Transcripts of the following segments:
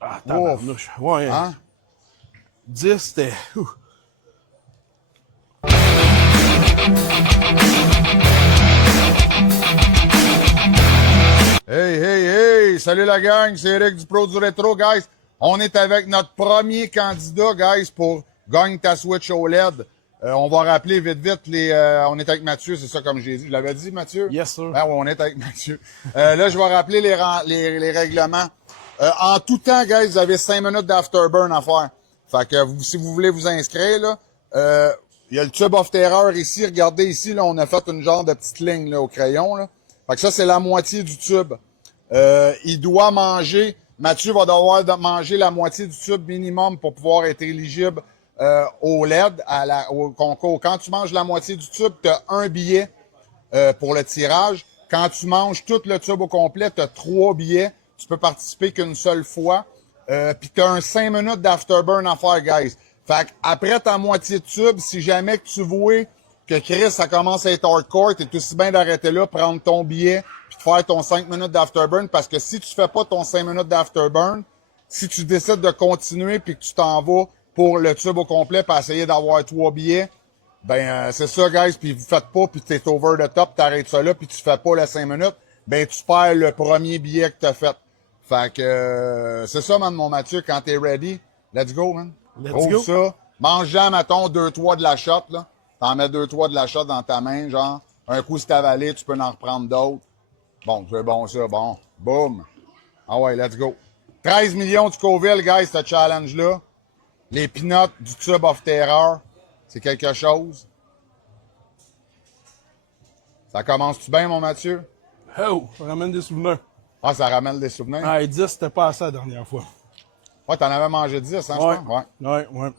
Ah, tabarnouche. Ouais. Hein? 10, c'était... Hey, hey, hey! Salut la gang, c'est Eric du Pro du Rétro, guys. On est avec notre premier candidat, guys, pour Gagne ta Switch OLED. On va rappeler vite, on est avec Mathieu, c'est ça comme j'ai dit. Je l'avais dit, Mathieu? Yes, sir. Ben oui, on est avec Mathieu. Là, je vais rappeler les règlements. En tout temps, guys, vous avez 5 minutes d'afterburn à faire. Fait que si vous voulez vous inscrire, là, il y a le Tube of Terror ici. Regardez ici, là, on a fait une genre de petite ligne là, au crayon. Là. Fait que ça, c'est la moitié du tube. Il doit manger, Mathieu va devoir manger la moitié du tube minimum pour pouvoir être éligible au LED, au concours. Quand tu manges la moitié du tube, tu as un billet pour le tirage. Quand tu manges tout le tube au complet, tu as 3 billets. Tu peux participer qu'une seule fois. Puis tu as un 5 minutes d'afterburn à faire, guys. Fait après ta moitié de tube, si jamais que tu vois que Chris, ça commence à être hardcore, t'es aussi bien d'arrêter là, prendre ton billet, puis de faire ton 5 minutes d'afterburn, parce que si tu fais pas ton 5 minutes d'afterburn, si tu décides de continuer puis que tu t'en vas pour le tube au complet pour essayer d'avoir 3 billets, ben c'est ça, guys, puis vous faites pas, puis t'es over the top, t'arrêtes ça là, puis tu fais pas les 5 minutes, ben tu perds le premier billet que t'as fait. Fait que c'est ça, man, mon Mathieu, quand t'es ready, let's go, man. Let's go. Ça, mange-en, mettons, 2-3 de la shot, là. T'en mets 2-3 de la shot dans ta main, genre. Un coup, c'est avalé, tu peux en reprendre d'autres. Bon, c'est bon, ça, bon. Boum. Ah ouais, let's go. 13 millions du Coville, guys, ce challenge-là. Les peanuts du Tube of Terror. C'est quelque chose. Ça commence-tu bien, mon Mathieu? Oh, ça ramène des souvenirs. Ah, ça ramène des souvenirs? Ah, 10, c'était pas assez la dernière fois. Ouais, t'en avais mangé 10, hein, je pense? Ouais. Ouais.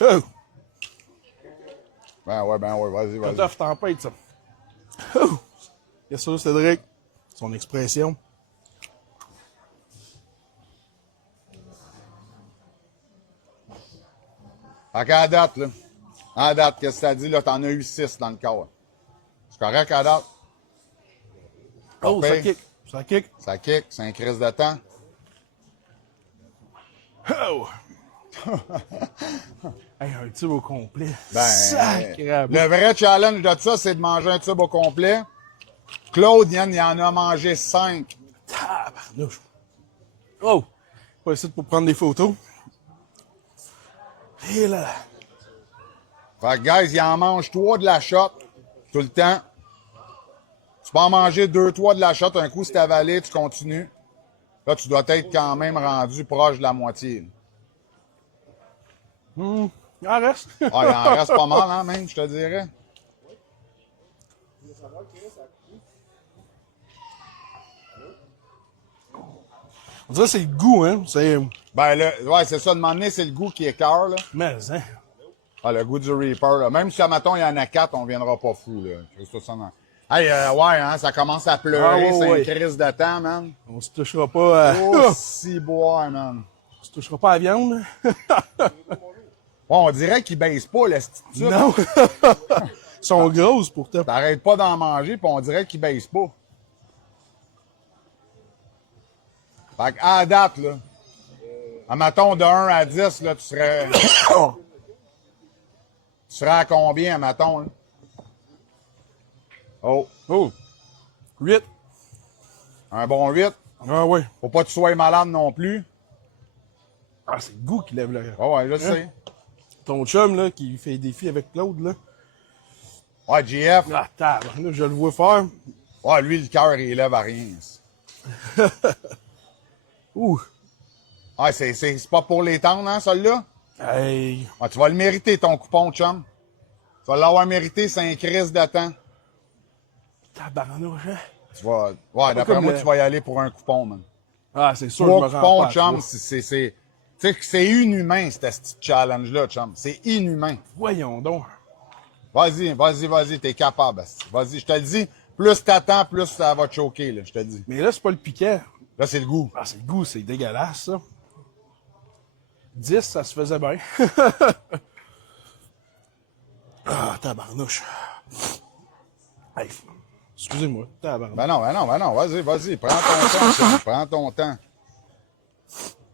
Oh! Ben ouais, vas-y. Cut-off tempête, ça. Oh! Bien sûr, Cédric. Son expression. Fait qu'à date, là. À date, qu'est-ce que ça dit, là? T'en as eu 6 dans le corps. C'est correct à date? Oh, Pas ça pire. kick. Ça kick. Ça kick, c'est un crise de temps. Oh! Hey, un tube au complet. Ben, Sacrable. le vrai challenge de ça, c'est de manger un tube au complet. Claude, il en a mangé 5. Tabarnouche. Oh! Pas ici pour prendre des photos. Et là. Fait que, guys, il en mange 3 de la shot tout le temps. Tu peux en manger 2-3 de la shot. Un coup, c'est avalé, tu continues. Là, tu dois être quand même rendu proche de la moitié. Il en reste. Ah, il en reste pas mal, hein, même, je te dirais. On dirait que c'est le goût, hein. C'est. Ben, ouais, c'est ça. De m'emmener, c'est le goût qui est cœur, là. Mais, hein. Ah, le goût du Reaper, là. Même si, à matin, il y en a 4, on viendra pas fou, là. Hey, ouais, hein, ça commence à pleurer, Ah, ouais, c'est ouais. une crise de temps, man. On se touchera pas à. Oh, si boire, man. On se touchera pas à la viande. Bon, on dirait qu'ils baissent pas, le style. Non. Ils sont grosses pour toi. T'arrêtes pas d'en manger, puis on dirait qu'ils baissent pas. Fait qu'à date, là, à maton de 1 à 10, là, tu serais à combien, à maton, là? Oh, Oh. 8. un bon 8. Ah ouais. Faut pas que tu sois malade non plus. Ah, c'est le goût qui lève le. Ah ouais, je sais. Ton chum, là, qui fait des défis avec Claude, là. Ouais, GF. Ah, tabarnouche, je le vois faire. Ouais, lui, le cœur, il lève à rien. Ouh. Ouais, c'est pas pour les tendre, hein, celui-là? Hey. Ouais, tu vas le mériter, ton coupon, chum. Tu vas l'avoir mérité, c'est un crise de temps. Tabarnouche, hein. Tu vas... Ouais, d'après comme moi, le- tu vas y aller pour un coupon, man. Ah, c'est sûr, 3 je me rends coupons, pas à chum, trois. tu sais que c'est inhumain, ce petit challenge-là, chum. C'est inhumain. Voyons donc. Vas-y, t'es capable. asti. Vas-y, je te le dis, plus t'attends, plus ça va te choquer, là, je te le dis. Mais là, c'est pas le piquant. Là, c'est le goût. Ah, c'est le goût, c'est dégueulasse, ça. 10, ça se faisait bien. Ah, tabarnouche. Hey, Excusez-moi. Tabarnak. Ben non. Vas-y. Prends ton temps, Sean. Prends ton temps.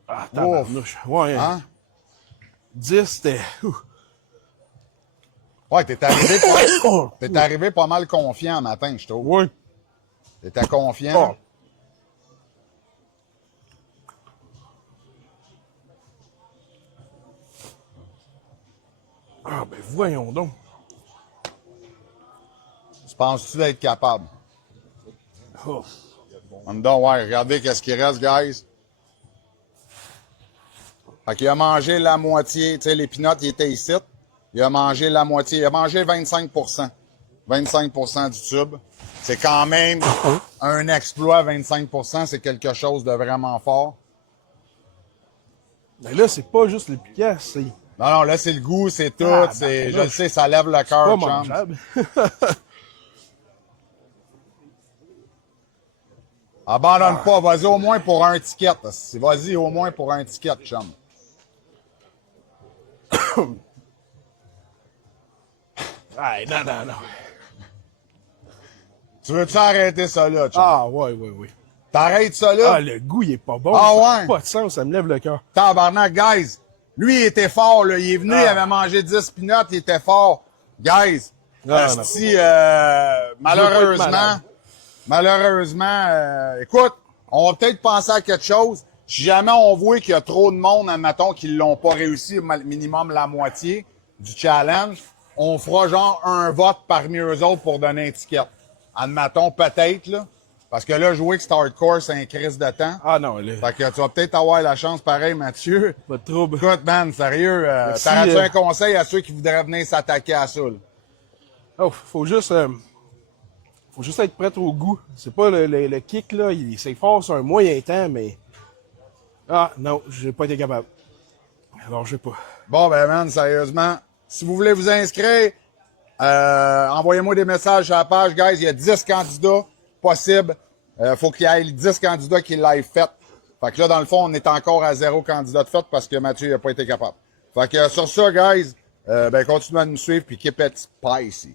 Ah, tabarnouche. Ouais. Hein? 10, c'était... Ouais, t'es arrivé pas mal confiant matin, je trouve. Ouais. T'étais confiant. Oh. Ah, ben voyons donc. Tu penses-tu d'être capable? Oh. Donc, ouais, regardez qu'est-ce qui reste, guys. Fait qu'il a mangé la moitié, tu sais, les pinottes, il était ici. Il a mangé la moitié. Il a mangé 25%. 25% du tube. C'est quand même un exploit, 25%. C'est quelque chose de vraiment fort. Mais là, c'est pas juste le piquant, c'est Non, là, c'est le goût, c'est tout. Ah, C'est, ben, je là, le sais, ça lève le pas cœur, chum. mangeable. Abandonne pas. Vas-y au moins pour un ticket. Vas-y au moins pour un ticket, chum. Ah, non. Tu veux-tu arrêter ça là, chum? Ah, ouais. T'arrêtes ça là? Ah, le goût, il est pas bon. Ah, Ça ouais? a pas de sens, ça me lève le cœur. Tabarnak, guys. Lui, il était fort, là. Il est venu, il avait mangé 10 peanuts, il était fort. Guys, esti, malheureusement, écoute, on va peut-être penser à quelque chose. Si jamais on voit qu'il y a trop de monde, admettons, qui l'ont pas réussi, minimum la moitié du challenge, on fera genre un vote parmi eux autres pour donner un ticket. Admettons, peut-être, là. Parce que là, jouer que c'est hardcore, c'est un crise de temps. Ah, non, là. Fait que tu vas peut-être avoir la chance pareil, Mathieu. Pas de trouble. Écoute, man, sérieux, Merci, t'aurais-tu un conseil à ceux qui voudraient venir s'attaquer à ça, là? Oh, faut juste être prêt au goût. C'est pas le kick, là. C'est fort sur un moyen temps, mais. Ah, non, j'ai pas été capable. Alors, je sais pas. Bon, ben, man, sérieusement, si vous voulez vous inscrire, envoyez-moi des messages sur la page, guys. Il y a 10 candidats possibles. Faut qu'il y ait 10 candidats qui l'aient fait. Fait que là, dans le fond, on est encore à 0 candidat de fait parce que Mathieu n'a pas été capable. Fait que sur ça, guys, ben, continuez à nous suivre puis keep it spicy.